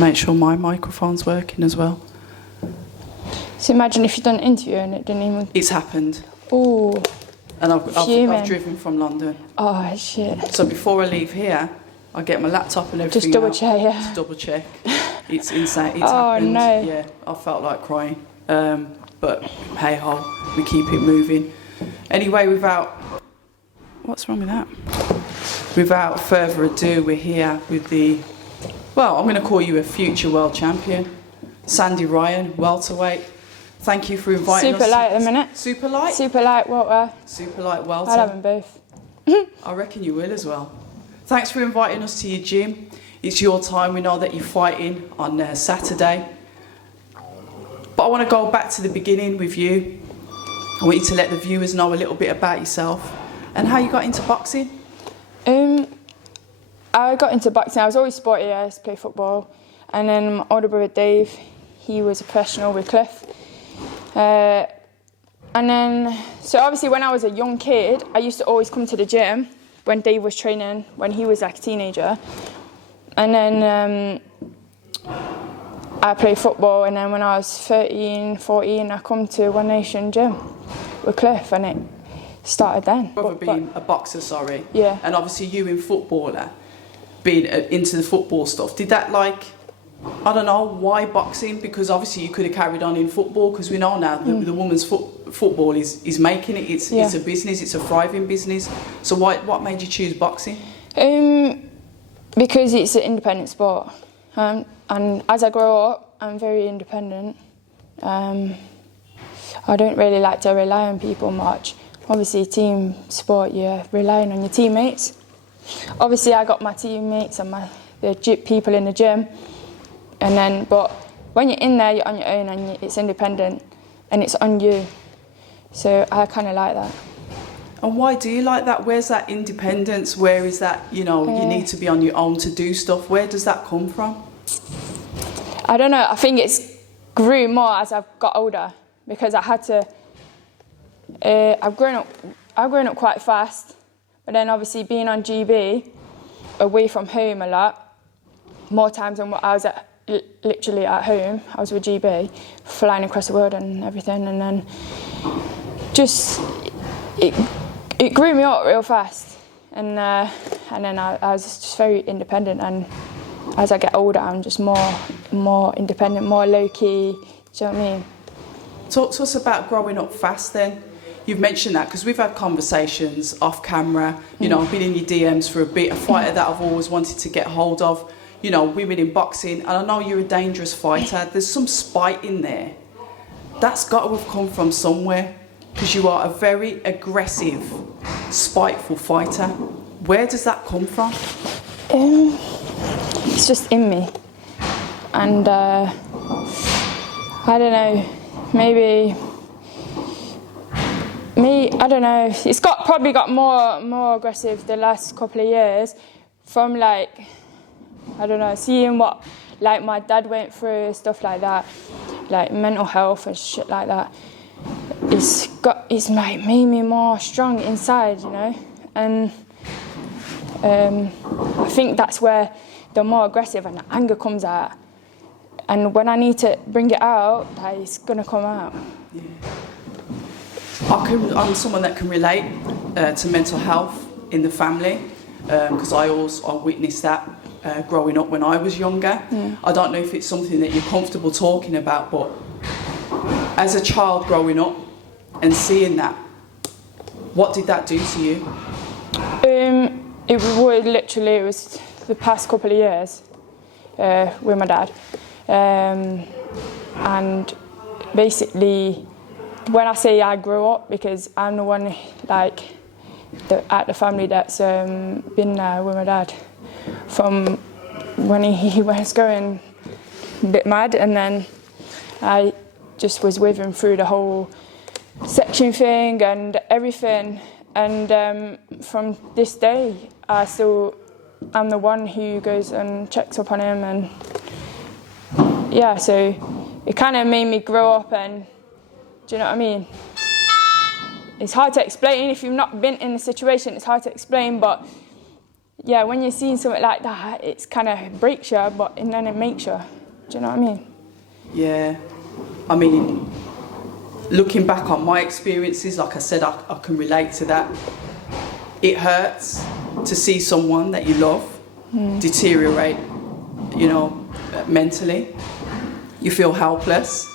make sure my microphone's working as well. So imagine if you'd done an interview and it didn't even... It's happened. Oh. And I've driven from London. Oh, shit. So before I leave here, I get my laptop and everything Just double out. check, yeah. Just double check. It's insane. It's happened. Oh, no. Yeah, I felt like crying. But hey ho, we keep it moving. Anyway, what's wrong with that? Without further ado, we're here with I'm going to call you a future world champion, Sandy Ryan, welterweight. Thank you for inviting us. Super light at the minute. Super light? Super light welter. Super light welter. I'll have them both. I reckon you will as well. Thanks for inviting us to your gym. It's your time. We know that you're fighting on Saturday. But I want to go back to the beginning with you. I want you to let the viewers know a little bit about yourself and how you got into boxing. I got into boxing. I was always sporty. I used to play football. And then my older brother Dave, he was a professional with Cliff. And then, so obviously when I was a young kid, I used to always come to the gym when Dave was training, when he was like a teenager. And then I played football, and then when I was 13, 14, I come to One Nation gym with Cliff, and it started then. Brother being a boxer, sorry. Yeah. And obviously you in footballer, being into the football stuff, did that I don't know, why boxing? Because obviously you could have carried on in football, because we know now the women's football is making it. It's a business, it's a thriving business. So what made you choose boxing? Because it's an independent sport. And as I grow up, I'm very independent. I don't really like to rely on people much. Obviously, team sport, you're relying on your teammates. Obviously, I got my teammates and the people in the gym. But when you're in there, you're on your own, and it's independent, and it's on you. So I kind of like that. And why do you like that? Where's that independence? Where is that, you need to be on your own to do stuff? Where does that come from? I don't know. I think it's grew more as I've got older, because I had to. I've grown up quite fast, but then obviously being on GB, away from home a lot, more times than what I was literally at home. I was with GB, flying across the world and everything, and then just it grew me up real fast, and then I was just very independent. And as I get older, I'm just more independent, more low key. Do you know what I mean? Talk to us about growing up fast then. You've mentioned that because we've had conversations off camera. I've been in your DMs for a bit. A fighter that I've always wanted to get hold of. Women in boxing, and I know you're a dangerous fighter. There's some spite in there. That's got to have come from somewhere, because you are a very aggressive, spiteful fighter. Where does that come from? It's just in me, and I don't know. Maybe I don't know. It's probably got more aggressive the last couple of years, from I don't know, seeing what my dad went through, stuff like that, like mental health and shit like that. It's made me more strong inside, and I think that's where the more aggressive and the anger comes out. And when I need to bring it out, it's gonna come out. Yeah. I'm someone that can relate to mental health in the family, because I witnessed that growing up when I was younger. I don't know if it's something that you're comfortable talking about, but as a child growing up and seeing that, what did that do to you? It was the past couple of years with my dad, and basically, when I say I grew up, because I'm the one at the family that's been there with my dad from when he was going a bit mad, and then I just was with him through the whole section thing and everything. And from this day, I'm the one who goes and checks up on him, and yeah, so it kind of made me grow up. And do you know what I mean? It's hard to explain if you've not been in the situation. It's hard to explain, but yeah, when you're seeing something like that, it's kind of breaks you, and then it makes you. Do you know what I mean? Yeah. I mean, looking back on my experiences, like I said, I can relate to that. It hurts to see someone that you love deteriorate, you know, mentally. You feel helpless.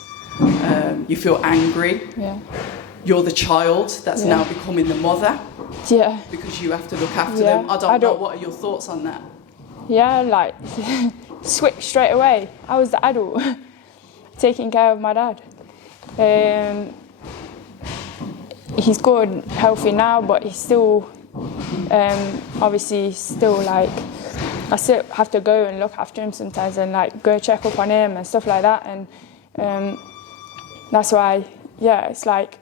You feel angry. Yeah. You're the child that's now becoming the mother. Yeah. Because you have to look after them. I don't know, what are your thoughts on that? Yeah, like, switch straight away. I was the adult taking care of my dad. He's good, healthy now, but he's still, obviously, still like, I still have to go and look after him sometimes and like go check up on him and stuff like that. And that's why, yeah, it's like,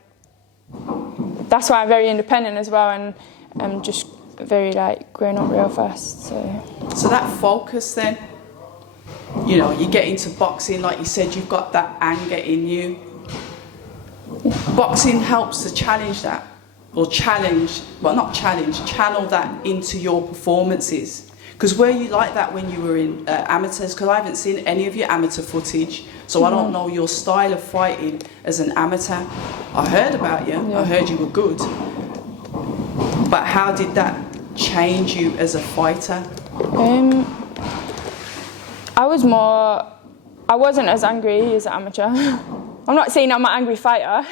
that's why I'm very independent as well, and I'm just very like growing up real fast. So that focus then, you know, you get into boxing, like you said, you've got that anger in you. Boxing helps to challenge that, or channel that into your performances. Because were you like that when you were in amateurs? Because I haven't seen any of your amateur footage, so I don't know your style of fighting as an amateur. I heard about you, I heard you were good. But how did that change you as a fighter? I wasn't as angry as an amateur. I'm not saying I'm an angry fighter.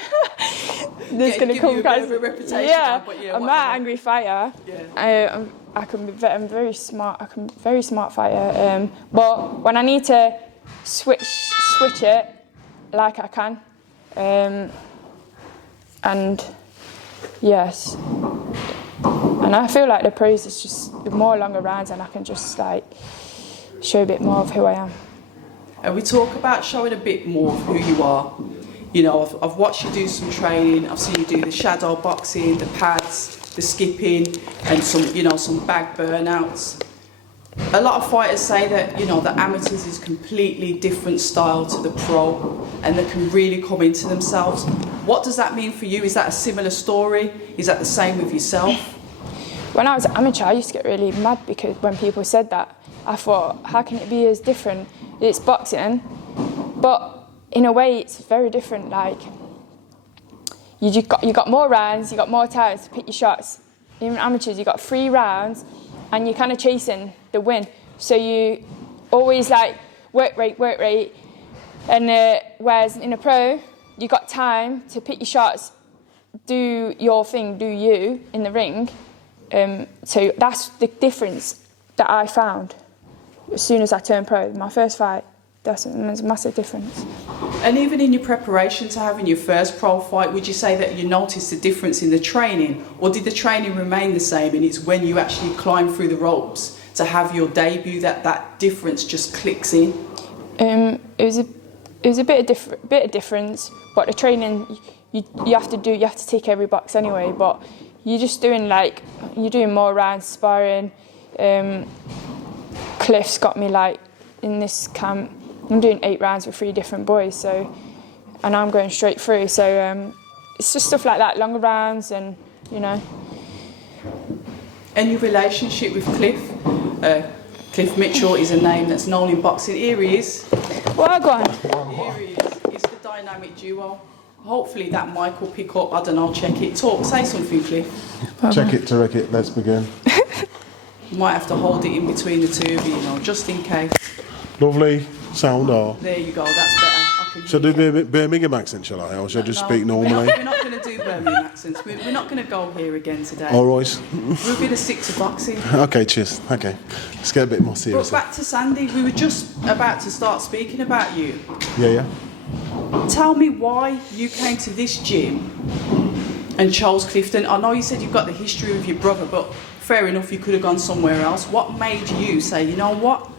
This gonna come across. Yeah, I'm not an angry fighter. Yeah. I'm very smart. I'm a very smart fighter. But when I need to switch it, like I can, and yes, and I feel like the pros is just more longer rounds, and I can just like show a bit more of who I am. And we talk about showing a bit more of who you are. You know, I've watched you do some training. I've seen you do the shadow boxing, the pads, the skipping, and some bag burnouts. A lot of fighters say that, you know, the amateurs is completely different style to the pro, and they can really come into themselves. What does that mean for you? Is that a similar story? Is that the same with yourself? When I was an amateur, I used to get really mad because when people said that, I thought, how can it be as different? It's boxing, but in a way, it's very different. Like, you got more rounds, you got more times to pick your shots. Even amateurs, you got 3 rounds, and you're kind of chasing the win. So you always like work rate, and whereas in a pro, you got time to pick your shots, do your thing, do you in the ring. So that's the difference that I found as soon as I turned pro. My first fight, that's a massive difference. And even in your preparation to having your first pro fight, would you say that you noticed a difference in the training, or did the training remain the same, and it's when you actually climb through the ropes to have your debut that difference just clicks in? It was a bit of difference, but the training you have to tick every box anyway. But you're just doing you're doing more rounds sparring. Cliff's got me like in this camp. I'm doing 8 rounds with 3 different boys, and I'm going straight through. So it's just stuff like that, longer rounds, and you know. And your relationship with Cliff? Cliff Mitchell is a name that's known in boxing. Here he is. Well, go on. Here he is. It's the dynamic duo. Hopefully that mic will pick up. I don't know. Check it. Talk. Say something, Cliff. Check it to wreck it. Let's begin. You might have to hold it in between the two of you, just in case. Lovely sound. There you go. That's better. Should I do Birmingham accent, shall I? Or should I just speak normally? We're not going to do Birmingham accents. We're not going to go here again today. All right. We're going to stick to boxing. Okay, cheers. Okay. Let's get a bit more serious. But back to Sandy. We were just about to start speaking about you. Yeah. Tell me why you came to this gym and chose Clifton. I know you said you've got the history with your brother, but fair enough, you could have gone somewhere else. What made you say, you know what,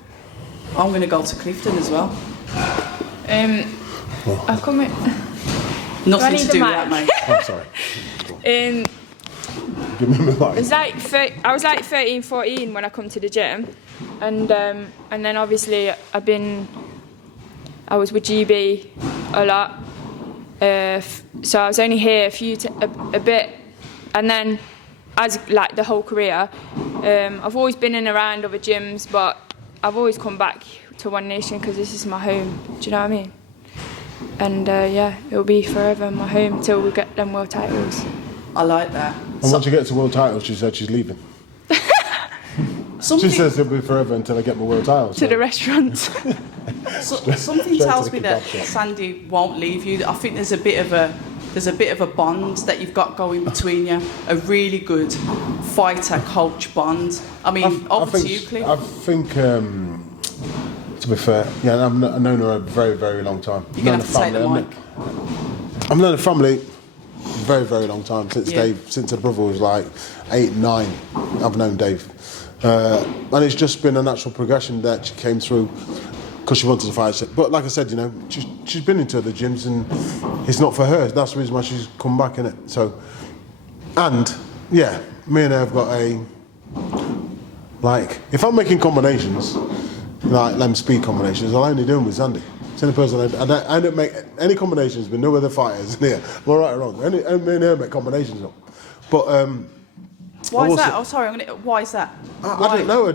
I'm going to go to Clifton as well? I've come in. Nothing to do with that, mate. I'm sorry. Give me my mic. I was like 13, 14 when I come to the gym, and then obviously I was with GB a lot, so I was only here a bit, and then as like the whole career, I've always been in and around other gyms, but I've always come back to One Nation because this is my home. Do you know what I mean? And yeah, it'll be forever my home till we get them world titles. I like that. And once you get to world titles, she said she's leaving. She says it'll be forever until I get my world titles. To the restaurant. Something tells me that Sandy won't leave you. I think there's a bit of a bond that you've got going between you. A really good fighter-coach bond. I mean, over to you, Cliff. I think, to be fair, yeah, I've known her a very, very long time. You're going to have to take the mic. I've known the family very, very long time, since her brother was like 8, 9. I've known Dave. And it's just been a natural progression that she came through because she wanted to fight. But like I said, you know, she's been into the gyms and it's not for her. That's the reason why she's come back, innit? So, and yeah, me and her have got like, if I'm making combinations, like them speed combinations, I'll only do them with Sandy. It's the only person I don't make any combinations with no other fighters in here. Well, right or wrong. Me and her make combinations up. But why is that? Oh, sorry. Why is that? I don't know.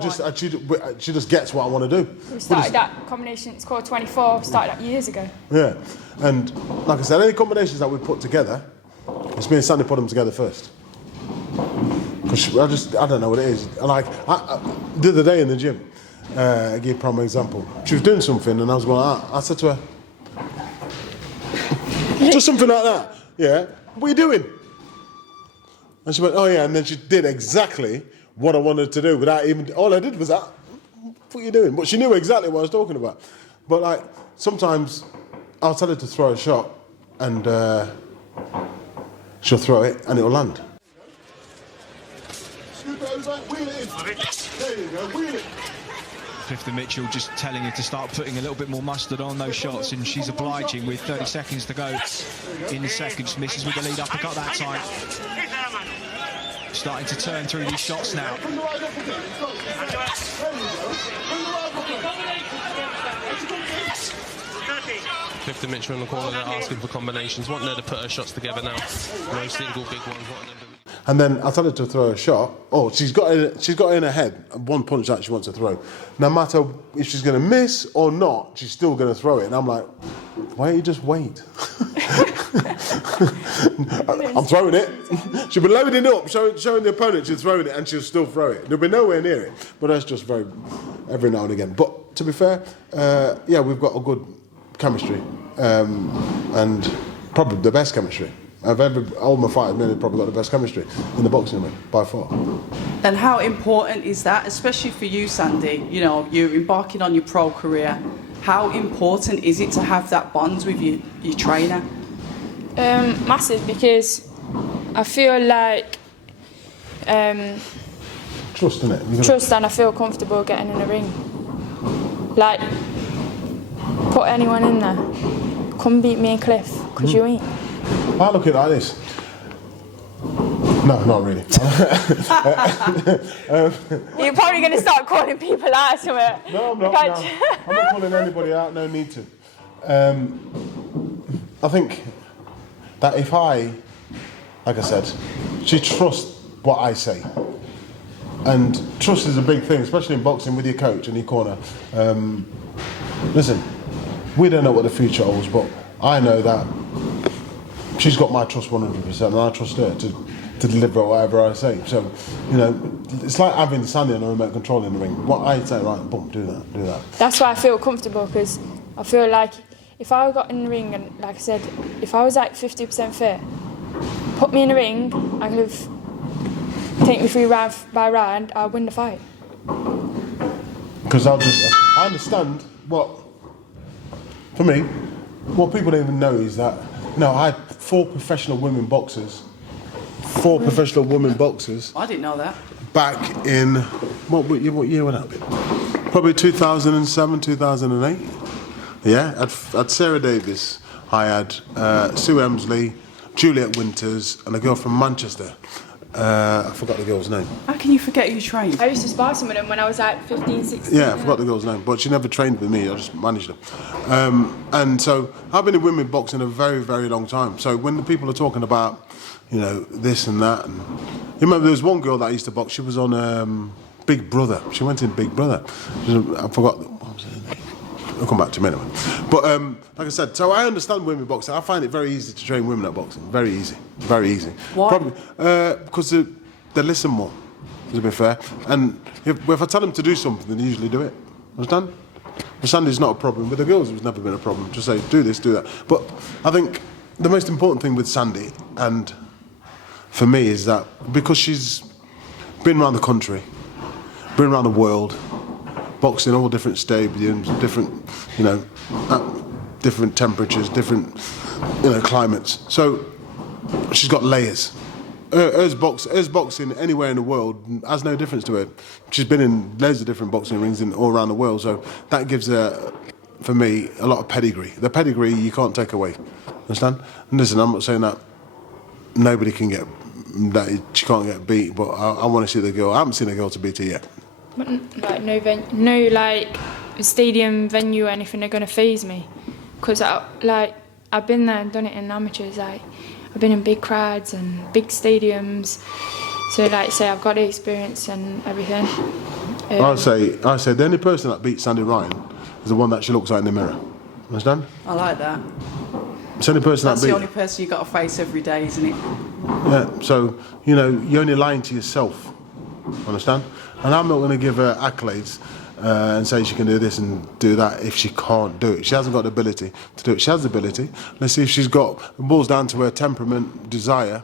She just gets what I want to do. We started that combination. It's called 24. Started that years ago. Yeah, and like I said, any combinations that we put together, it's me and Sandy put them together first. Because I don't know what it is. And like the other day in the gym, I gave a prime example. She was doing something, and I was going like that. I said to her, just something like that. Yeah, what are you doing? And she went, oh yeah, and then she did exactly what I wanted to do without even, all I did was that, what are you doing? But she knew exactly what I was talking about. But like, sometimes I'll tell her to throw a shot and she'll throw it and it'll land. Scoop it over, wheel it in. There you go, wheel it. Clifton Mitchell just telling her to start putting a little bit more mustard on those shots, and she's obliging with 30 seconds to go in the second. Just misses with the lead uppercut that time. Starting to turn through these shots now. Clifton Mitchell in the corner there asking for combinations, wanting her to put her shots together now. No single big ones. And then I tell her to throw a shot. Oh, she's got it in her head, one punch that she wants to throw. No matter if she's going to miss or not, she's still going to throw it. And I'm like, why don't you just wait? I'm throwing it. She'll be loading it up, showing the opponent she's throwing it, and she'll still throw it. There'll be nowhere near it. But that's just every now and again. But to be fair, yeah, we've got a good chemistry, and probably the best chemistry. All my fighters nearly probably got the best chemistry in the boxing ring, by far. And how important is that, especially for you, Sandy? You know, you're embarking on your pro career. How important is it to have that bond with your trainer? Massive, because I feel like trust in it. Trust, and I feel comfortable getting in the ring. Like, put anyone in there. Come beat me and Cliff, because you ain't. I look at it like this. No, not really. You're probably going to start calling people out to it. No, I'm not. No. I'm not calling anybody out. No need to. I think that if like I said, she trusts what I say. And trust is a big thing, especially in boxing with your coach in your corner. Listen, we don't know what the future holds, but I know that she's got my trust 100%, and I trust her to deliver whatever I say. So, you know, it's like having Sandy on a remote control in the ring. What I say, right, boom, do that. That's why I feel comfortable, because I feel like if I got in the ring and, like I said, if I was like 50% fit, put me in the ring, I could have take me through round by round, I'll win the fight. Because I understand for me, what people don't even know is that, I had 4 professional women boxers. 4 professional women boxers. I didn't know that. Back in, what year would that be? Probably 2007, 2008. Yeah, I had Sarah Davis, I had Sue Emsley, Juliet Winters, and a girl from Manchester. I forgot the girl's name. How can you forget who you trained? I used to spar some of them when I was like 15, 16. Yeah, I forgot the girl's name, but she never trained with me. I just managed her. And so I've been in women boxing a very, very long time. So when the people are talking about, you know, this and that, and you remember there was one girl that I used to box. She was on Big Brother. She went in Big Brother. I forgot what was her name. I'll come back to me anyway. But like I said, so I understand women boxing. I find it very easy to train women at boxing. Very easy. Very easy. Why? Probably because they listen more, to be fair. And if I tell them to do something, they usually do it. Understand? With Sandy's not a problem. With the girls, it's never been a problem. Just say, do this, do that. But I think the most important thing with Sandy, and for me, is that because she's been around the country, been around the world, boxing all different stadiums, different, you know, different temperatures, different, you know, climates. So she's got layers. Hers boxing anywhere in the world has no difference to her. She's been in loads of different boxing rings all around the world, so that gives her, for me, a lot of pedigree. The pedigree you can't take away. Understand? And listen, I'm not saying that nobody can get, that she can't get beat, but I want to see the girl. I haven't seen a girl to beat her yet. But like no like stadium venue or anything are gonna faze me, because I've been there and done it in amateurs. Like I've been in big crowds and big stadiums, so like say I've got the experience and everything. I say the only person that beats Sandy Ryan is the one that she looks at in the mirror. Understand? I like that. It's the only person That's that beats. the only person you got to face every day, isn't it? Yeah. So you know you're only lying to yourself. Understand? And I'm not going to give her accolades and say she can do this and do that if she can't do it. She hasn't got the ability to do it. She has the ability. Let's see if she's got, it boils down to her temperament, desire,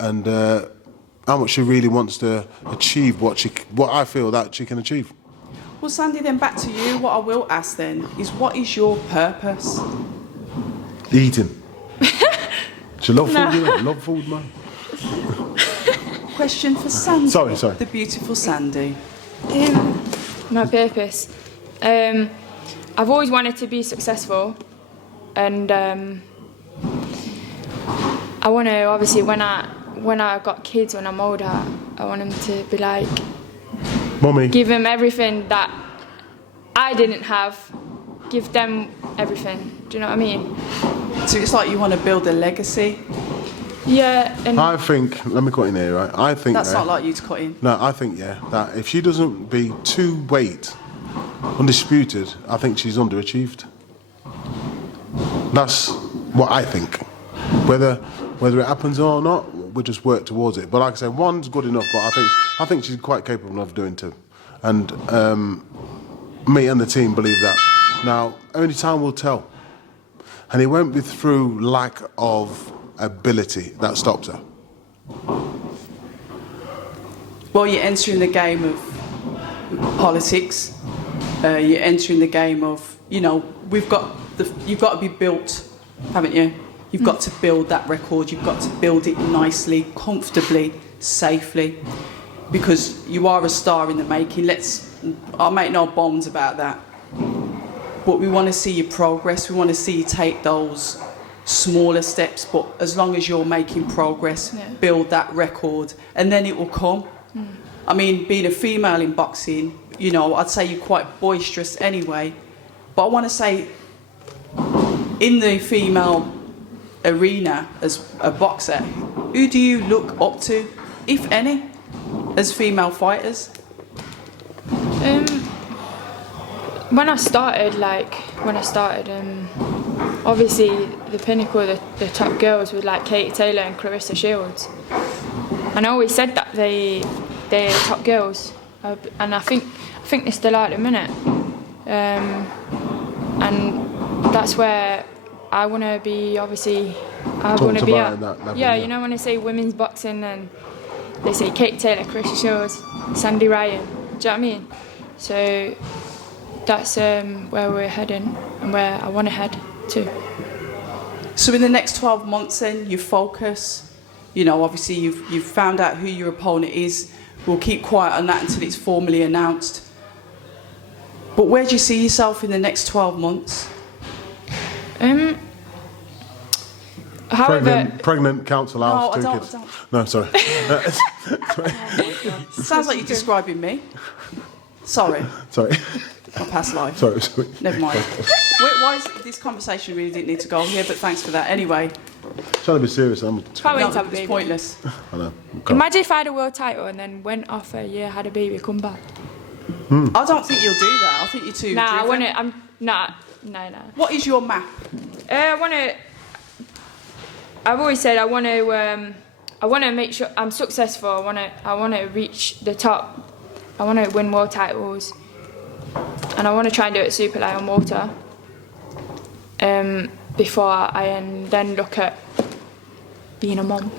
and how much she really wants to achieve what I feel that she can achieve. Well, Sandy, then back to you. What I will ask then is, what is your purpose? Eating. She love food, you know? Love food, man. Question for Sandy. Sorry. The beautiful Sandy. My purpose. I've always wanted to be successful, and I want to, obviously, when I got kids when I'm older, I want them to be like, Mummy. give them everything that I didn't have. Give them everything. Do you know what I mean? So it's like you want to build a legacy. Yeah, and I think, let me cut in here, right? I think That's not like you to cut in. No, I think, that if she doesn't be two weight, undisputed, I think she's underachieved. That's what I think. Whether it happens or not, we'll just work towards it. But like I say, one's good enough, but I think she's quite capable of doing two. And me and the team believe that. Now, only time will tell. And it won't be through lack of ability that stops her. Well, you're entering the game of politics. You're entering the game of, you've got to be built, haven't you? You've got to build that record. You've got to build it nicely, comfortably, safely, because you are a star in the making. I'll make no bones about that. But we want to see your progress. We want to see you take those smaller steps, but as long as you're making progress, build that record, and then it will come. I mean, being a female in boxing, I'd say you're quite boisterous anyway, but I want to say, in the female arena as a boxer, who do you look up to, if any, as female fighters? When I started, obviously the pinnacle, the top girls were like Katie Taylor and Clarissa Shields, and I always said that they're top girls, and I think they still are at the minute, and that's where I want to be. Obviously, I want to be at. Yeah, when they say women's boxing, and they say Katie Taylor, Clarissa Shields, Sandy Ryan. Do you know what I mean? So that's where we're heading and where I want to head to. So in the next 12 months then, you focus, obviously you've found out who your opponent is. We'll keep quiet on that until it's formally announced. But where do you see yourself in the next 12 months? However, pregnant, council house, No, I 2 don't- kids. I don't. No, sorry. Sounds like you're describing me. Sorry, Sorry. my past life. Sorry. Never mind. Why is this conversation really didn't need to go here, but thanks for that. Anyway, Trying to be serious. can't wait to have a it's baby. pointless. I know. Imagine if I had a world title and then went off a year, had a baby, come back. I don't think you'll do that. I think you're too Nah, I driven. want to. I'm nah. What is your map? I want to. I've always said I want to. I want to make sure I'm successful. I want to reach the top. I want to win world titles, and I want to try and do it super light on water. Before I then look at being a mom.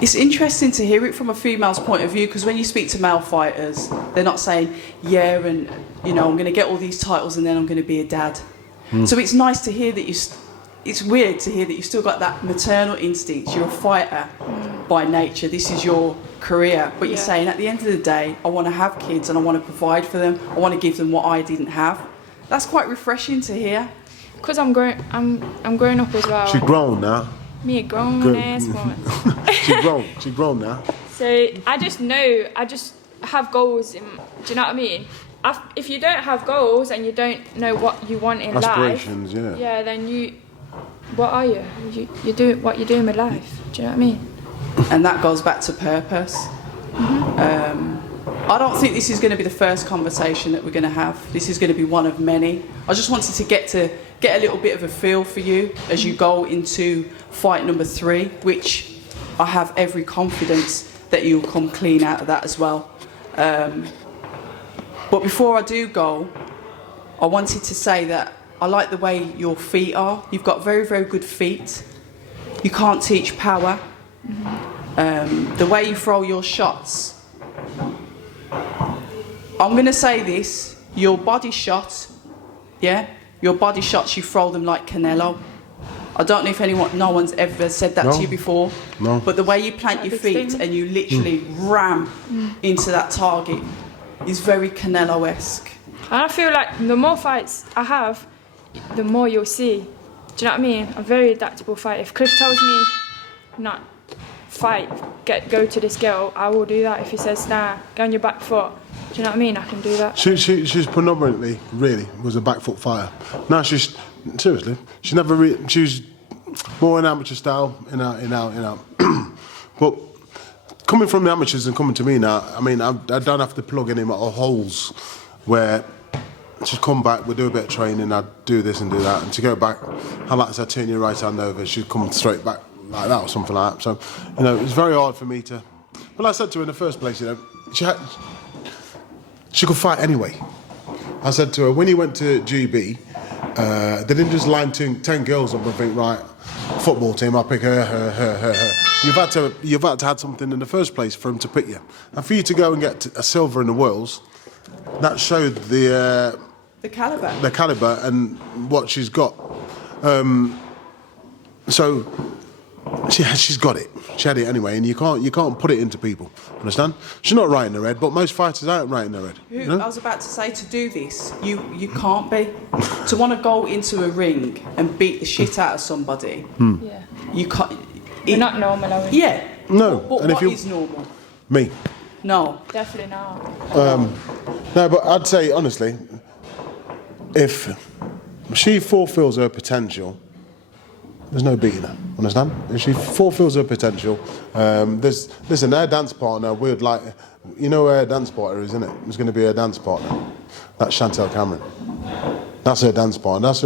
It's interesting to hear it from a female's point of view, because when you speak to male fighters, they're not saying, yeah, and I'm going to get all these titles and then I'm going to be a dad. So it's nice to hear that it's weird to hear that you've still got that maternal instinct. You're a fighter by nature. This is your career. But you're saying at the end of the day, I want to have kids and I want to provide for them. I want to give them what I didn't have. That's quite refreshing to hear. Because I'm growing up as well. She's grown now. Me a grown ass woman. She's grown now. So I just have goals. Do you know what I mean? If you don't have goals and you don't know what you want in life, Aspirations, yeah. then what are you? You do what you're doing with life. Do you know what I mean? And that goes back to purpose. I don't think this is going to be the first conversation that we're going to have. This is going to be one of many. I just wanted to get a little bit of a feel for you as you go into fight number 3, which I have every confidence that you'll come clean out of that as well. But before I do go, I wanted to say that I like the way your feet are. You've got very, very good feet. You can't teach power. The way you throw your shots. I'm going to say this, your body shots, your body shots, you throw them like Canelo. I don't know if no one's ever said that to you before, but the way you plant your feet and you literally ram into that target is very Canelo-esque. And I feel like the more fights I have, the more you'll see. Do you know what I mean? I'm a very adaptable fighter. If Cliff tells me, not fight, go to this girl, I will do that. If he says, nah, go on your back foot, do you know what I mean? I can do that. She's predominantly, really, was a back foot fighter. Now she's, seriously, she never she's more an amateur style, in out. But coming from the amateurs and coming to me now, I mean, I don't have to plug any more holes where she'd come back, we'd do a bit of training, I'd do this and do that, and to go back, I like to say, turn your right hand over, she'd come straight back like that or something like that. So, it's very hard for me to. But like I said to her in the first place, she could fight anyway. I said to her, when you went to GB, they didn't just line 10 girls up and think, right, football team, I'll pick her. You've had to have something in the first place for him to pick you. And for you to go and get a silver in the Worlds, that showed the calibre. The calibre and what she's got. So she's got it. She had it anyway, and you can't put it into people. Understand? She's not right in her head, but most fighters aren't right in their head. I was about to say, to do this, you can't be. To want to go into a ring and beat the shit out of somebody, you can't. You're not normal, are we? Yeah. No. But and what is normal? Me. No. Definitely not. No, but I'd say honestly, if she fulfills her potential, there's no beating her. Understand? If she fulfills her potential, her dance partner, we'd like, who her dance partner is, isn't it? It's going to be her dance partner. That's Chantel Cameron. That's her dance partner. That's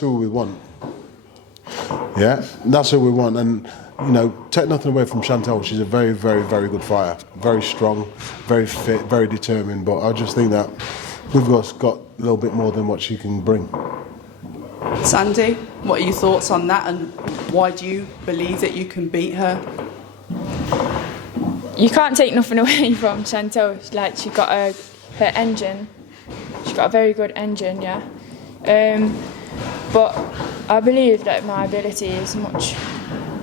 who we want. Yeah, that's who we want. And take nothing away from Chantel. She's a very, very, very good fighter. Very strong, very fit, very determined. But I just think that we've got a little bit more than what she can bring. Sandy, what are your thoughts on that, and why do you believe that you can beat her? You can't take nothing away from Chantel. Like, she got her engine. She's got a very good engine, yeah. But I believe that my ability is much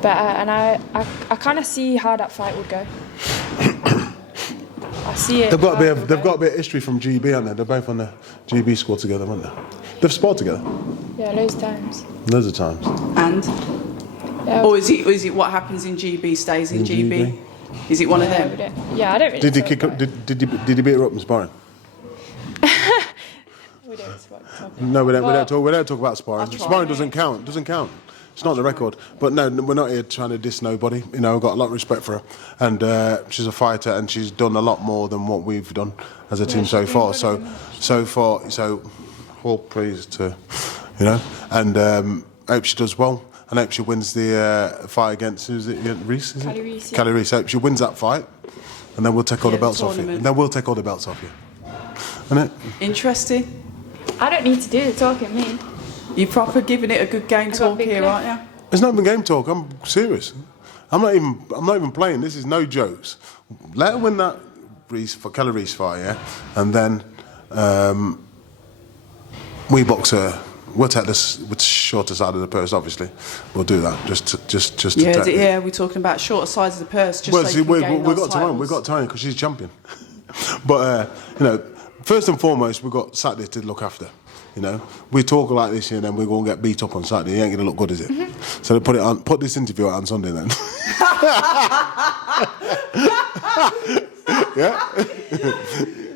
better, and I kind of see how that fight would go. I see it. They've got a bit of history from GB, haven't they? They're both on the GB squad together, aren't they? They've sparred together. Yeah, loads of times. Loads of times. And? Yeah, Or is it what happens in GB stays in GB? Is it one of them? Yeah, I don't really. Did he talk kick up? about it. Did he beat her up in sparring? We don't talk about it. No, we don't talk about sparring. I'll try Sparring it. doesn't count. It's not on the record. But no, we're not here trying to diss nobody. You know, I've got a lot of respect for her, and she's a fighter, and she's done a lot more than what we've done as a team so far. So all praise to, you know, and I hope she does well, and I hope she wins the fight against who's it? Reese, is it? Callie Reese, yeah. Callie Reese. I hope she wins that fight, and then we'll take all the belts off you. tournament. And then we'll take all the belts off you. Isn't it? Interesting. I don't need to do the talking, me. You're proper giving it a good game got talk big here, clip. aren't you? It's not even game talk. I'm serious. I'm not even playing. This is no jokes. Let her win that Kelly Reese fight, yeah, and then we box her. We'll take this with the shorter side of the purse. Obviously, we'll do that. Just to Yeah, take yeah. We're talking about shorter sides of the purse. Just Well, so see, you can we gain got those time. titles. We got time because she's champion. But you know, first and foremost, we've got Saturday to look after. You know, we talk like this here, and then we're going to get beat up on Saturday. It ain't going to look good, is it? So they put this interview out on Sunday then. Yeah.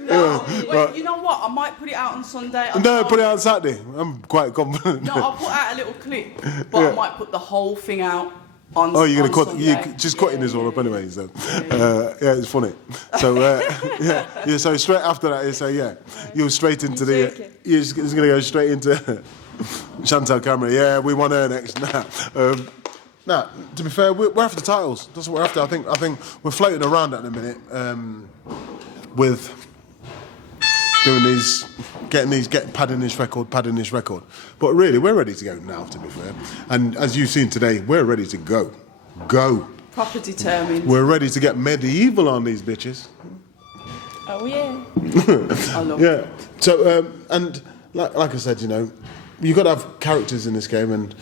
Well, you know what? I might put it out on Sunday. No, put it out on Saturday. I'm quite confident. No, I'll put out a little clip, but I might put the whole thing out on. Oh, you're going to cut? Sunday. You just cutting this all up anyway. So, yeah, it's funny. So, yeah. So straight after that, you say, you're straight into the. joking. You're just going to go straight into Chantal Cameron. Yeah, we want her next. Nah, to be fair, we're after the titles. That's what we're after. I think we're floating around at the minute with doing padding this record. But really, we're ready to go now, to be fair. And as you've seen today, we're ready to go. Proper determined. We're ready to get medieval on these bitches. Oh yeah. I love Yeah. So, and like I said, you know, you've got to have characters in this game, and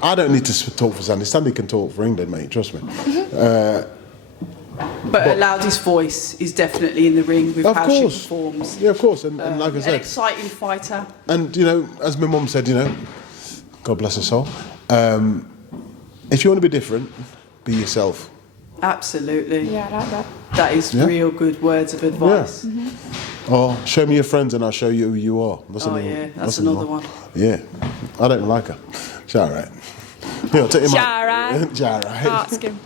I don't need to talk for Sandy. Sandy can talk for England, mate, trust me. But a loudest voice is definitely in the ring with Of how course. she performs. Yeah, of course. And like I An said, exciting fighter. and, you know, as my mum said, you know, God bless her soul, if you want to be different, be yourself. Absolutely. Yeah, I like that. That is real good words of advice. Yeah. Or show me your friends and I'll show you who you are. That's That's another one. Yeah. I don't like her. She's all right. Yeah, take him Shara. Jara. Ask him.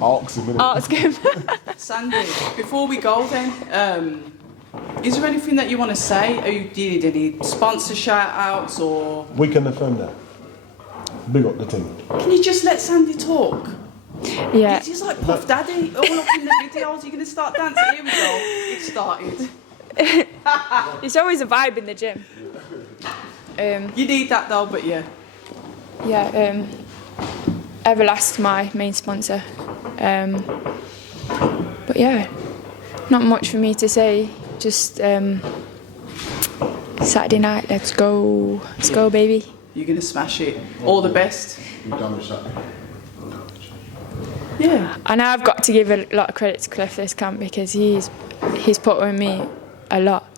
Ask him. Ask him. Sandy, before we go then, is there anything that you want to say? Do you need any sponsor shout outs or... We can affirm that. Big up the team. Can you just let Sandy talk? Yeah. He's like Puff Daddy, all up in the videos. You're going to start dancing. Here we go. It started. It's always a vibe in the gym. You need that though, but yeah. Yeah. Everlast, my main sponsor. But yeah, not much for me to say. Just Saturday night. Let's go, baby. You're going to smash it. All the best. You've done with Saturday. Yeah. And I've got to give a lot of credit to Cliff this camp because he's put with me a lot.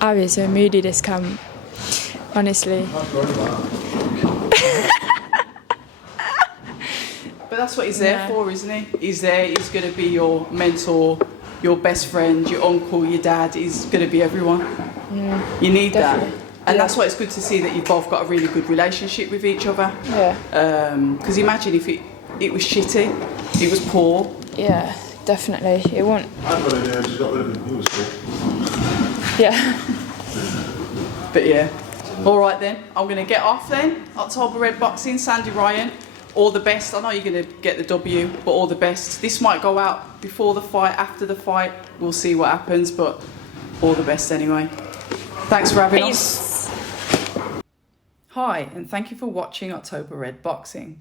I was so moody this camp, honestly. But that's what he's there for, isn't he? He's there. He's going to be your mentor, your best friend, your uncle, your dad. He's going to be everyone. Yeah, You need definitely. that. And that's why it's good to see that you've both got a really good relationship with each other. Yeah. Because imagine if it was shitty, it was poor. Yeah, definitely. It won't. I've got it there, just got rid of him. He was cool. Yeah. But yeah. All right then. I'm going to get off then. October Red Boxing, Sandy Ryan. All the best. I know you're going to get the W, but all the best. This might go out before the fight, after the fight. We'll see what happens, but all the best anyway. Thanks for having us. Hi, and thank you for watching October Red Boxing.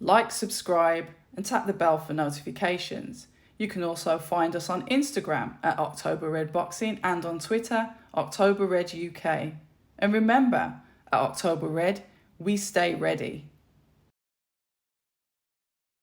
Like, subscribe, and tap the bell for notifications. You can also find us on Instagram at October Red Boxing and on Twitter, October Red UK. And remember, at October Red, we stay ready.